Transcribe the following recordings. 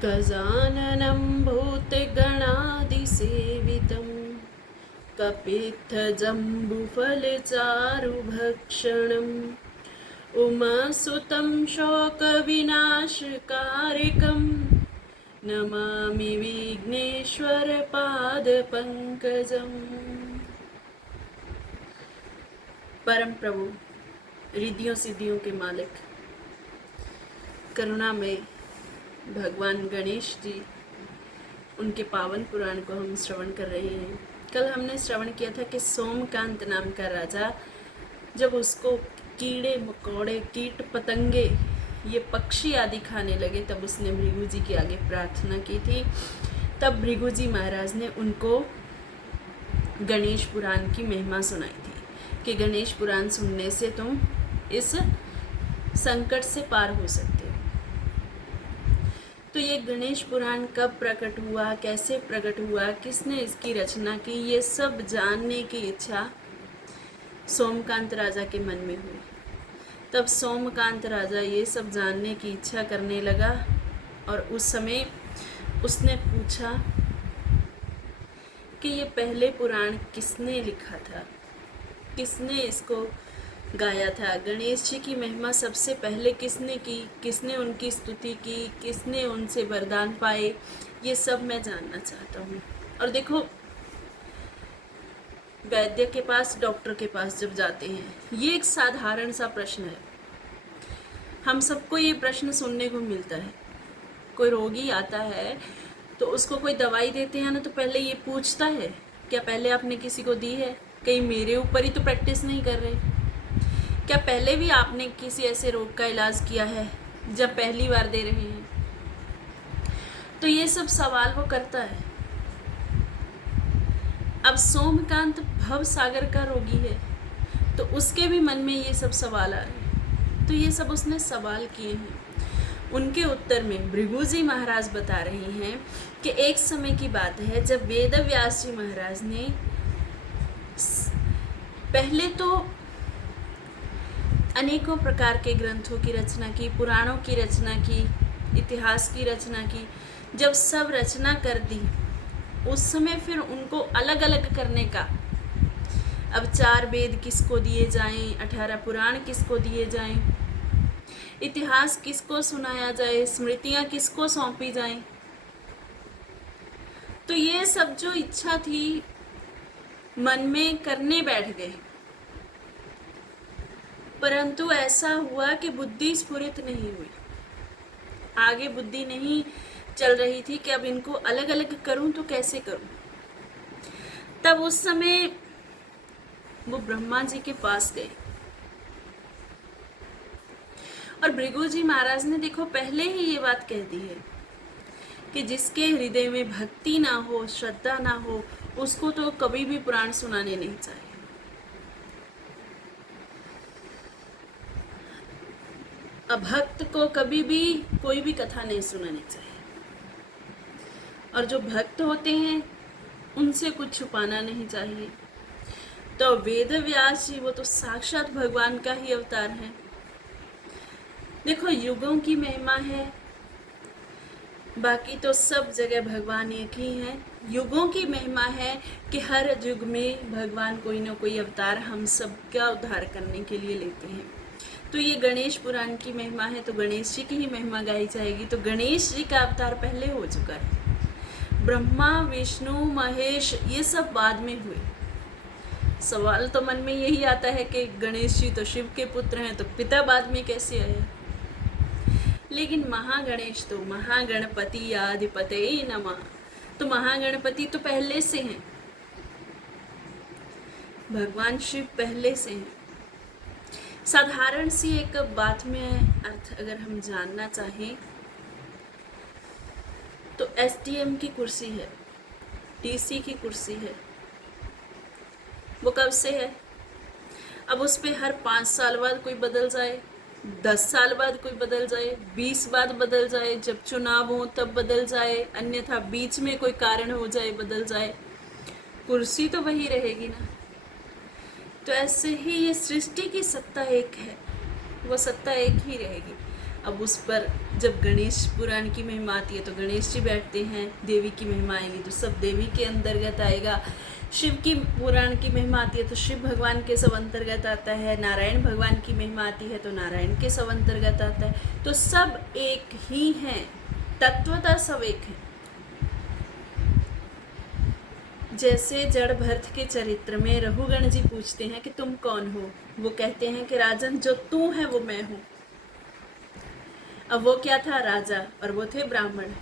गजाननं भूतगणादिसेवितं कपित्थजम्बुफलचारुभक्षणम् उमासुतं शोकविनाशकारिकं नमामि विघ्नेश्वरपादपङ्कजम्। परम प्रभु, रिद्धियों सिद्धियों के मालिक, करुणा में भगवान गणेश जी, उनके पावन पुराण को हम श्रवण कर रहे हैं। कल हमने श्रवण किया था कि सोमकांत नाम का राजा, जब उसको कीड़े मकोड़े कीट पतंगे ये पक्षी आदि खाने लगे, तब उसने भृगु जी के आगे प्रार्थना की थी। तब भृगु जी महाराज ने उनको गणेश पुराण की महिमा सुनाई थी कि गणेश पुराण सुनने से तुम इस संकट से पार हो सकते हो। तो ये गणेश पुराण कब प्रकट हुआ, कैसे प्रकट हुआ, किसने इसकी रचना की, ये सब जानने की इच्छा सोमकांत राजा के मन में हुई। तब सोमकांत राजा ये सब जानने की इच्छा करने लगा और उस समय उसने पूछा कि ये पहले पुराण किसने लिखा था, किसने इसको गाया था, गणेश जी की महिमा सबसे पहले किसने की, किसने उनकी स्तुति की, किसने उनसे वरदान पाए, ये सब मैं जानना चाहता हूँ। और देखो, वैद्य के पास, डॉक्टर के पास जब जाते हैं, ये एक साधारण सा प्रश्न है। हम सबको ये प्रश्न सुनने को मिलता है। कोई रोगी आता है तो उसको कोई दवाई देते हैं ना, तो पहले ये पूछता है क्या पहले आपने किसी को दी है, कहीं मेरे ऊपर ही तो प्रैक्टिस नहीं कर रहे, क्या पहले भी आपने किसी ऐसे रोग का इलाज किया है जब पहली बार दे रहे हैं। तो ये सब सवाल वो करता है। अब सोमकांत भव सागर का रोगी है, तो उसके भी मन में ये सब सवाल आ रहे हैं। तो ये सब उसने सवाल किए हैं। उनके उत्तर में भृगु जी महाराज बता रहे हैं कि एक समय की बात है जब वेद व्यास जी महाराज ने पहले तो अनेकों प्रकार के ग्रंथों की रचना की, पुराणों की रचना की, इतिहास की रचना की। जब सब रचना कर दी, उस समय फिर उनको अलग अलग करने का, अब 4 वेद किसको दिए जाएं, 18 पुराण किसको दिए जाएं, इतिहास किसको सुनाया जाए, स्मृतियां किसको सौंपी जाएं। तो ये सब जो इच्छा थी मन में करने बैठ गए, परंतु ऐसा हुआ कि बुद्धि स्फुरित नहीं हुई, आगे बुद्धि नहीं चल रही थी कि अब इनको अलग अलग करूं तो कैसे करूं। तब उस समय वो ब्रह्मा जी के पास गए और भृगु जी महाराज ने देखो पहले ही ये बात कह दी है कि जिसके हृदय में भक्ति ना हो, श्रद्धा ना हो, उसको तो कभी भी पुराण सुनाने नहीं चाहिए। अभक्त को कभी भी कोई भी कथा नहीं सुनानी चाहिए। और जो भक्त होते हैं उनसे कुछ छुपाना नहीं चाहिए। तो वेद व्यास जी वो तो साक्षात भगवान का ही अवतार है। देखो, युगों की महिमा है, बाकी तो सब जगह भगवान एक ही हैं। युगों की महिमा है कि हर युग में भगवान कोई ना कोई अवतार हम सबका उद्धार करने के लिए लेते हैं। तो ये गणेश पुराण की महिमा है, तो गणेश जी की ही महिमा गाई जाएगी। तो गणेश जी का अवतार पहले हो चुका है। ब्रह्मा, विष्णु, महेश ये सब बाद में हुए। सवाल तो मन में यही आता है कि गणेश जी तो शिव के पुत्र हैं, तो पिता बाद में कैसे आए। लेकिन महागणेश तो महागणपति आदिपते नमः, तो महागणपति तो पहले से हैं, भगवान शिव पहले से हैं। साधारण सी एक बात में अर्थ अगर हम जानना चाहें तो एसडीएम की कुर्सी है, डीसी की कुर्सी है, वो कब से है। अब उस पर हर 5 साल बाद कोई बदल जाए, 10 साल बाद कोई बदल जाए, 20 बाद बदल जाए, जब चुनाव हो तब बदल जाए, अन्यथा बीच में कोई कारण हो जाए बदल जाए, कुर्सी तो वही रहेगी ना। तो ऐसे ही ये सृष्टि की सत्ता एक है, वो सत्ता एक ही रहेगी। अब उस पर जब गणेश पुराण की महिमा आती है तो गणेश जी बैठते हैं, देवी की महिमा आएगी तो सब देवी के अंतर्गत आएगा। शिव की पुराण की महिमा आती है तो शिव भगवान के सब अंतर्गत आता है। नारायण भगवान की महिमा आती है तो नारायण के सब अंतर्गत आता है। तो सब एक ही हैं, तत्वतः सब एक है। जैसे जड़ भरत के चरित्र में रघुगण जी पूछते हैं कि तुम कौन हो, वो कहते हैं कि राजन जो तू है वो मैं हूँ। अब वो क्या था? राजा, और वो थे ब्राह्मण।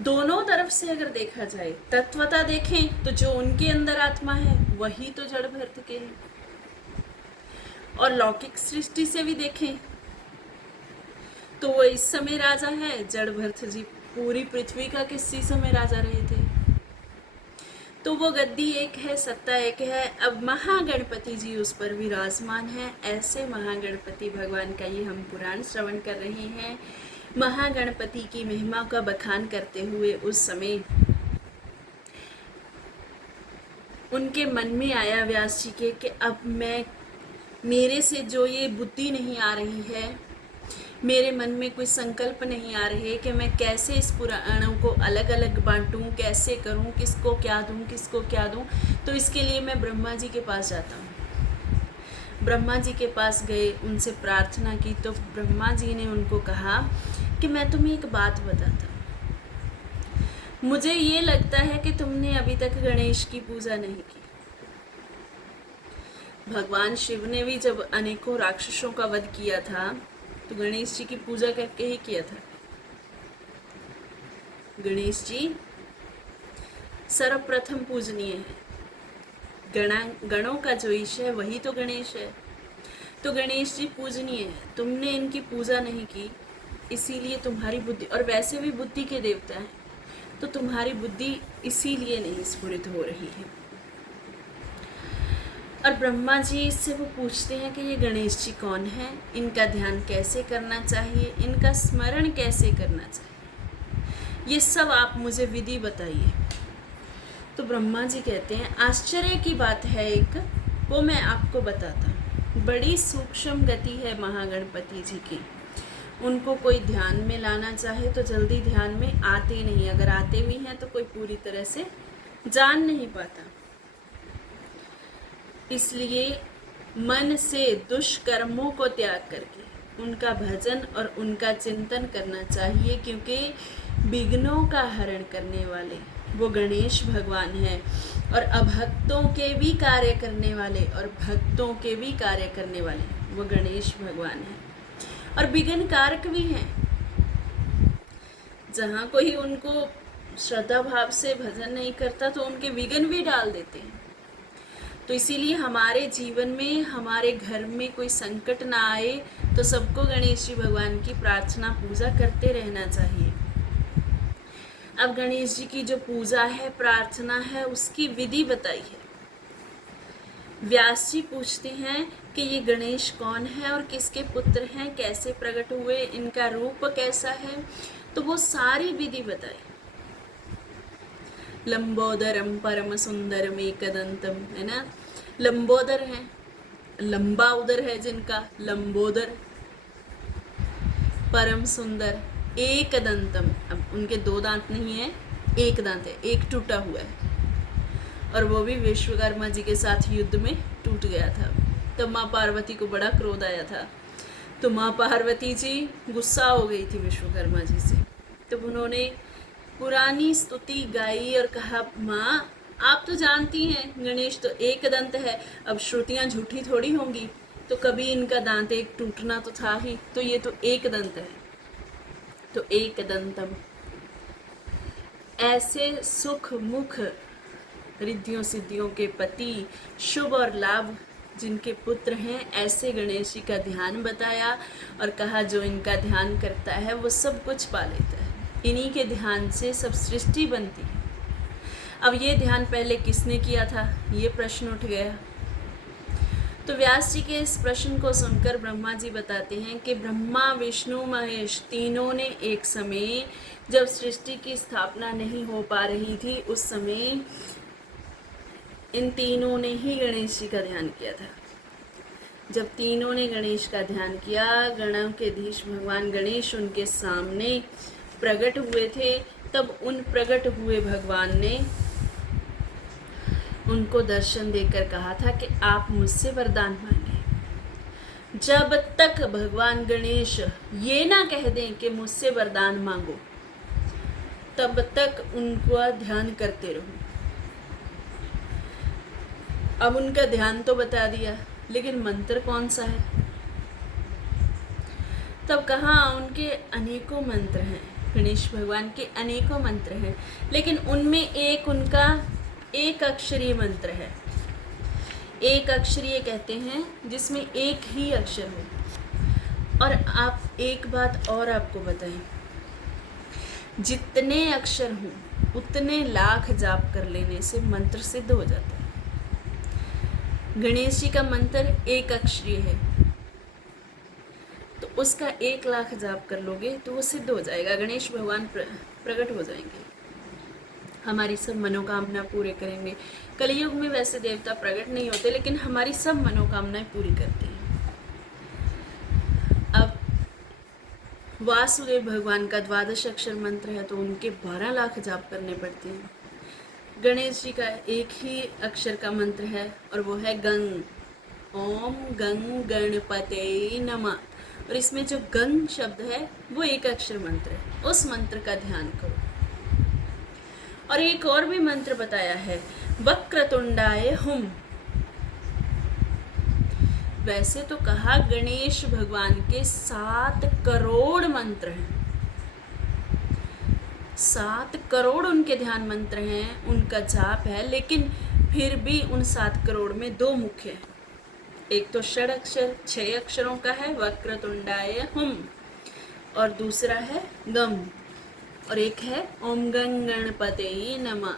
दोनों तरफ से अगर देखा जाए, तत्वता देखें तो जो उनके अंदर आत्मा है वही तो जड़ भरत के हैं, और लौकिक सृष्टि से भी देखें तो वो इस समय राजा है। जड़ भरत जी पूरी पृथ्वी का किसी समय राजा रहे थे। तो वो गद्दी एक है, सत्ता एक है। अब महागणपति जी उस पर विराजमान है। ऐसे महागणपति भगवान का ये हम पुराण श्रवण कर रहे हैं। महागणपति की महिमा का बखान करते हुए उस समय उनके मन में आया व्यास जी के कि अब मेरे से जो ये बुद्धि नहीं आ रही है, मेरे मन में कोई संकल्प नहीं आ रहे कि मैं कैसे इस पुराणों को अलग अलग बांटूं, कैसे करूं, किसको क्या दूं, किसको क्या दूं। तो इसके लिए मैं ब्रह्मा जी के पास जाता हूं। ब्रह्मा जी के पास गए, उनसे प्रार्थना की तो ब्रह्मा जी ने उनको कहा कि मैं तुम्हें एक बात बताता हूं। मुझे ये लगता है कि तुमने अभी तक गणेश की पूजा नहीं की। भगवान शिव ने भी जब अनेकों राक्षसों का वध किया था तो गणेश जी की पूजा करके ही किया था। गणेश जी सर्वप्रथम पूजनीय है। गणों का जो ईश है वही तो गणेश है। तो गणेश जी पूजनीय है। तुमने इनकी पूजा नहीं की, इसीलिए तुम्हारी बुद्धि, और वैसे भी बुद्धि के देवता हैं, तो तुम्हारी बुद्धि इसीलिए नहीं स्फुरित हो रही है। और ब्रह्मा जी से वो पूछते हैं कि ये गणेश जी कौन है, इनका ध्यान कैसे करना चाहिए, इनका स्मरण कैसे करना चाहिए, ये सब आप मुझे विधि बताइए। तो ब्रह्मा जी कहते हैं आश्चर्य की बात है एक, वो मैं आपको बताता हूँ। बड़ी सूक्ष्म गति है महागणपति जी की। उनको कोई ध्यान में लाना चाहे तो जल्दी ध्यान में आते नहीं, अगर आते भी हैं तो कोई पूरी तरह से जान नहीं पाता। इसलिए मन से दुष्कर्मों को त्याग करके उनका भजन और उनका चिंतन करना चाहिए, क्योंकि विघ्नों का हरण करने वाले वो गणेश भगवान हैं, और अभक्तों के भी कार्य करने वाले और भक्तों के भी कार्य करने वाले वो गणेश भगवान हैं, और विघ्न कारक भी हैं। जहाँ कोई उनको श्रद्धा भाव से भजन नहीं करता तो उनके विघ्न भी डाल देते हैं। तो इसीलिए हमारे जीवन में, हमारे घर में कोई संकट ना आए तो सबको गणेश जी भगवान की प्रार्थना पूजा करते रहना चाहिए। अब गणेश जी की जो पूजा है, प्रार्थना है, उसकी विधि बताई है। व्यास जी पूछते हैं कि ये गणेश कौन है और किसके पुत्र हैं, कैसे प्रकट हुए, इनका रूप कैसा है, तो वो सारी विधि बताई। लंबोदरम परम सुंदरम एकदंतम, है ना। लंबोदर है, लंबा उदर है जिनका, लंबोदर। परम सुंदर, एक दंतम, अब उनके दो दांत नहीं है, एक दांत है, एक टूटा हुआ है, और वो भी विश्वकर्मा जी के साथ युद्ध में टूट गया था। तो माँ पार्वती को बड़ा क्रोध आया था, तो माँ पार्वती जी गुस्सा हो गई थी विश्वकर्मा जी से। तब उन्होंने पुरानी स्तुति गाई और कहा, माँ आप तो जानती हैं गणेश तो एक दंत है, अब श्रुतियाँ झूठी थोड़ी होंगी, तो कभी इनका दांत एक टूटना तो था ही, तो ये तो एक दंत है, तो एक दंतम। ऐसे सुख मुख रिद्धियों सिद्धियों के पति, शुभ और लाभ जिनके पुत्र हैं, ऐसे गणेश जी का ध्यान बताया और कहा जो इनका ध्यान करता है वो सब कुछ पा लेता है। इन्हीं के ध्यान से सब सृष्टि बनती है। अब ये ध्यान पहले किसने किया था, ये प्रश्न उठ गया। तो व्यास जी के इस प्रश्न को सुनकर ब्रह्मा जी बताते हैं कि ब्रह्मा विष्णु महेश तीनों ने एक समय, जब सृष्टि की स्थापना नहीं हो पा रही थी, उस समय इन तीनों ने ही गणेश जी का ध्यान किया था। जब तीनों ने गणेश का ध्यान किया, गणों के धीश भगवान गणेश उनके सामने प्रकट हुए थे। तब उन प्रकट हुए भगवान ने उनको दर्शन देकर कहा था कि आप मुझसे वरदान मांगे। जब तक भगवान गणेश ये ना कह दें कि मुझसे वरदान मांगो, तब तक उनका ध्यान करते रहो। अब उनका ध्यान तो बता दिया, लेकिन मंत्र कौन सा है? तब कहा उनके अनेकों मंत्र हैं, गणेश भगवान के अनेकों मंत्र हैं, लेकिन उनमें एक उनका एक अक्षरीय मंत्र है। एक अक्षरीय कहते हैं जिसमें एक ही अक्षर हो। और आप एक बात और आपको बताएं, जितने अक्षर हों उतने लाख जाप कर लेने से मंत्र सिद्ध हो जाता है। गणेश जी का मंत्र एक अक्षरीय है, तो उसका 1 लाख जाप कर लोगे तो वो सिद्ध हो जाएगा। गणेश भगवान प्रकट हो जाएंगे, हमारी सब मनोकामना पूरे करेंगे। कलयुग में वैसे देवता प्रकट नहीं होते, लेकिन हमारी सब मनोकामनाएं पूरी करते हैं। अब वासुदेव भगवान का 12 अक्षर मंत्र है, तो उनके 12 लाख जाप करने पड़ते हैं। गणेश जी का एक ही अक्षर का मंत्र है, और वो है गंग। ओम गंग गणपते नमः। और इसमें जो गंग शब्द है वो एक अक्षर मंत्र है, उस मंत्र का ध्यान करो। और एक और भी मंत्र बताया है, वक्रतुंडाय हुम। वैसे तो कहा गणेश भगवान के 7 करोड़ मंत्र हैं, 7 करोड़ उनके ध्यान मंत्र हैं, उनका जाप है, लेकिन फिर भी उन 7 करोड़ में 2 मुख्य हैं। एक तो षड अक्षर 6 अक्षरों का है, वक्रतुंडाय हुम, और दूसरा है गम, और एक है ओम गंग गणपते नमः।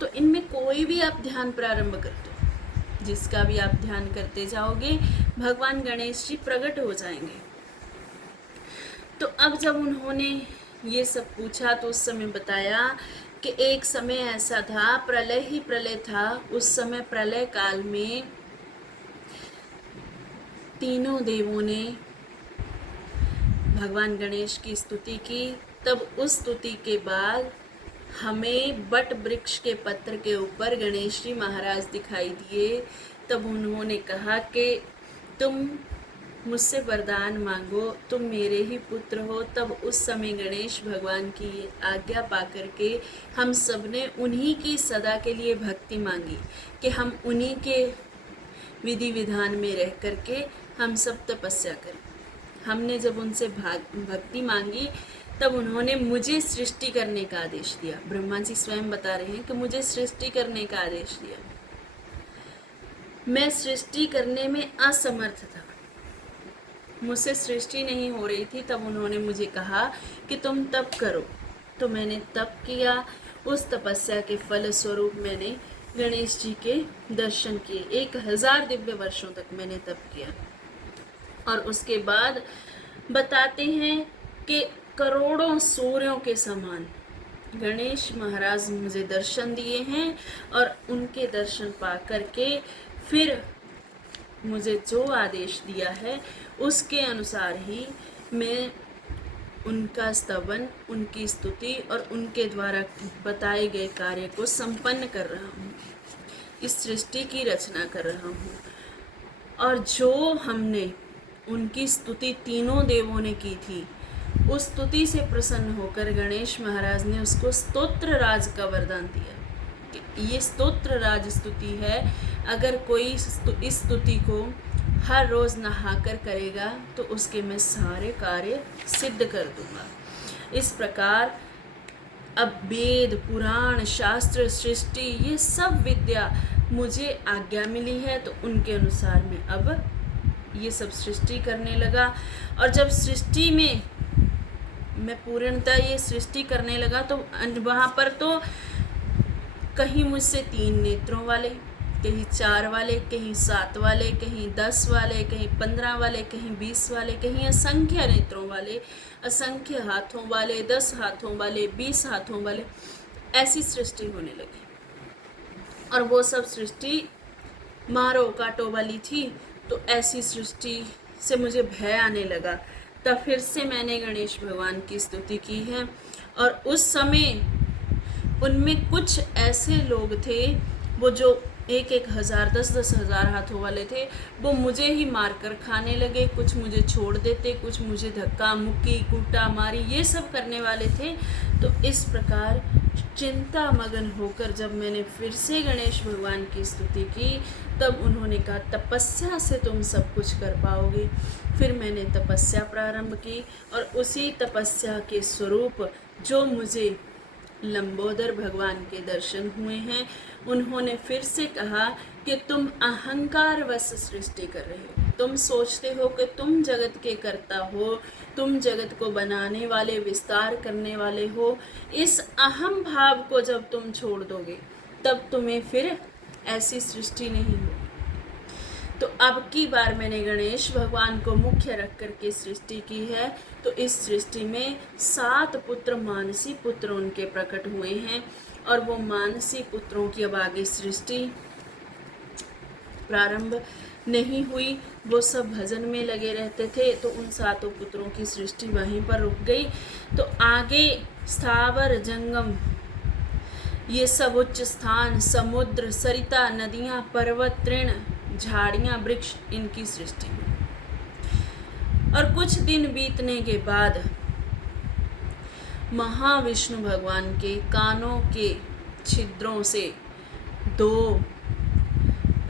तो इनमें कोई भी आप ध्यान प्रारंभ कर दो, जिसका भी आप ध्यान करते जाओगे भगवान गणेश जी प्रकट हो जाएंगे। तो अब जब उन्होंने ये सब पूछा तो उस समय बताया कि एक समय ऐसा था, प्रलय ही प्रलय था। उस समय प्रलय काल में तीनों देवों ने भगवान गणेश की स्तुति की। तब उस स्तुति के बाद हमें बट वृक्ष के पत्र के ऊपर गणेश जी महाराज दिखाई दिए। तब उन्होंने कहा कि तुम मुझसे वरदान मांगो, तुम मेरे ही पुत्र हो। तब उस समय गणेश भगवान की आज्ञा पाकर के हम सब ने उन्हीं की सदा के लिए भक्ति मांगी कि हम उन्हीं के विधि विधान में रह करके हम सब तपस्या करें। हमने जब उनसे भक्ति मांगी, तब उन्होंने मुझे सृष्टि करने का आदेश दिया। ब्रह्मा जी स्वयं बता रहे हैं कि मुझे सृष्टि करने का आदेश दिया। मैं सृष्टि करने में असमर्थ था, मुझसे सृष्टि नहीं हो रही थी। तब उन्होंने मुझे कहा कि तुम तप करो, तो मैंने तप किया। उस तपस्या के फल स्वरूप मैंने गणेश जी के दर्शन किए। 1000 दिव्य वर्षों तक मैंने तप किया। और उसके बाद बताते हैं कि करोड़ों सूर्यों के समान गणेश महाराज मुझे दर्शन दिए हैं, और उनके दर्शन पा करके फिर मुझे जो आदेश दिया है उसके अनुसार ही मैं उनका स्तवन, उनकी स्तुति और उनके द्वारा बताए गए कार्य को संपन्न कर रहा हूँ, इस सृष्टि की रचना कर रहा हूँ। और जो हमने उनकी स्तुति तीनों देवों ने की थी, उस स्तुति से प्रसन्न होकर गणेश महाराज ने उसको स्तोत्र राज का वरदान दिया कि ये स्तोत्र राज स्तुति है। अगर कोई इस स्तुति को हर रोज़ नहाकर करेगा तो उसके मैं सारे कार्य सिद्ध कर दूंगा। इस प्रकार अब वेद, पुराण, शास्त्र, सृष्टि, ये सब विद्या मुझे आज्ञा मिली है, तो उनके अनुसार मैं अब ये सब सृष्टि करने लगा। और जब सृष्टि में मैं पूर्णतः ये सृष्टि करने लगा, तो वहाँ पर तो कहीं मुझसे 3 नेत्रों वाले, कहीं 4 वाले, कहीं 7 वाले, कहीं 10 वाले, कहीं 15 वाले, कहीं 20 वाले, कहीं असंख्य नेत्रों वाले, असंख्य हाथों वाले, 10 हाथों वाले, 20 हाथों वाले, ऐसी सृष्टि होने लगी। और वो सब सृष्टि मारो काटो वाली थी, तो ऐसी सृष्टि से मुझे भय आने लगा। तब फिर से मैंने गणेश भगवान की स्तुति की है। और उस समय उनमें कुछ ऐसे लोग थे, वो जो 1,000 10,000 हाथों वाले थे, वो मुझे ही मारकर खाने लगे। कुछ मुझे छोड़ देते, कुछ मुझे धक्का मुक्की कूटा मारी ये सब करने वाले थे। तो इस प्रकार चिंता मगन होकर जब मैंने फिर से गणेश भगवान की स्तुति की, तब उन्होंने कहा तपस्या से तुम सब कुछ कर पाओगे। फिर मैंने तपस्या प्रारंभ की और उसी तपस्या के स्वरूप जो मुझे लंबोदर भगवान के दर्शन हुए हैं, उन्होंने फिर से कहा कि तुम अहंकार वश सृष्टि कर रहे हो। तुम सोचते हो कि तुम जगत के कर्ता हो, तुम जगत को बनाने वाले, विस्तार करने वाले हो। इस अहम भाव को जब तुम छोड़ दोगे, तब तुम्हें फिर ऐसी सृष्टि नहीं हो। तो अब की बार मैंने गणेश भगवान को मुख्य रख करके सृष्टि की है। तो इस सृष्टि में 7 पुत्र, मानसी पुत्र उनके प्रकट हुए हैं। और वो मानसी पुत्रों की अब आगे सृष्टि प्रारंभ नहीं हुई। वो सब भजन में लगे रहते थे, तो उन 7 पुत्रों की सृष्टि वहीं पर रुक गई। तो आगे स्थावर जंगम, ये सब उच्च स्थान, समुद्र, सरिता, नदियाँ, पर्वत, तृण, झाड़ियाँ, वृक्ष, इनकी सृष्टि हुई। और कुछ दिन बीतने के बाद महाविष्णु भगवान के कानों के छिद्रों से 2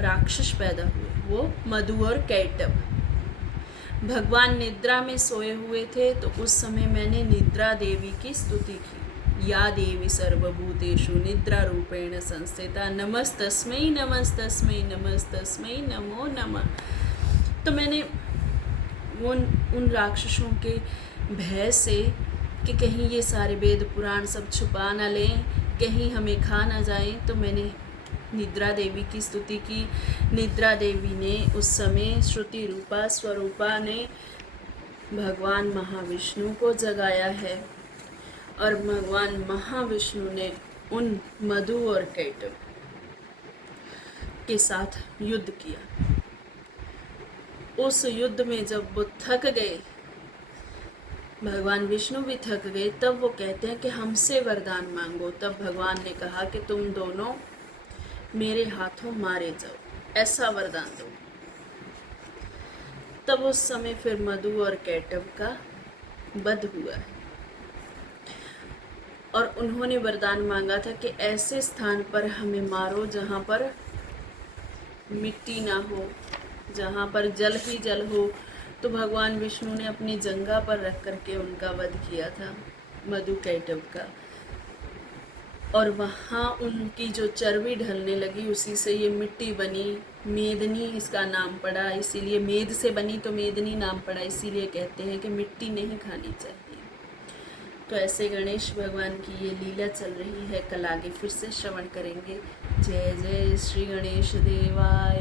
राक्षस पैदा हुए, वो मधु और कैटभ। भगवान निद्रा में सोए हुए थे। तो उस समय मैंने निद्रा देवी की स्तुति की। या देवी सर्वभूतेषु निद्रा रूपेण संस्थिता नमस्तस्मै नमस्तस्मै नमस्तस्मै नमो नमः। तो मैंने उन राक्षसों के भय से कि कहीं ये सारे वेद पुराण सब छुपा न लें, कहीं हमें खा न जाएं, तो मैंने निद्रा देवी की स्तुति की। निद्रा देवी ने उस समय श्रुति रूपा स्वरूपा ने भगवान महाविष्णु को जगाया है। और भगवान महाविष्णु ने उन मधु और कैटभ के साथ युद्ध किया। उस युद्ध में जब वो थक गए, भगवान विष्णु भी थक गए, तब वो कहते हैं कि हमसे वरदान मांगो। तब भगवान ने कहा कि तुम दोनों मेरे हाथों मारे जाओ, ऐसा वरदान दो। तब उस समय फिर मधु और कैटभ का वध हुआ है। और उन्होंने वरदान मांगा था कि ऐसे स्थान पर हमें मारो जहाँ पर मिट्टी ना हो, जहाँ पर जल ही जल हो। तो भगवान विष्णु ने अपनी जंघा पर रख करके उनका वध किया था, मधु कैटभ का। और वहाँ उनकी जो चर्बी ढलने लगी, उसी से ये मिट्टी बनी, मेदनी इसका नाम पड़ा। इसीलिए मेद से बनी तो मेदनी नाम पड़ा। इसीलिए कहते हैं कि मिट्टी नहीं खानी चाहिए। तो ऐसे गणेश भगवान की ये लीला चल रही है। कल आगे फिर से श्रवण करेंगे। जय जय श्री गणेश देवाय।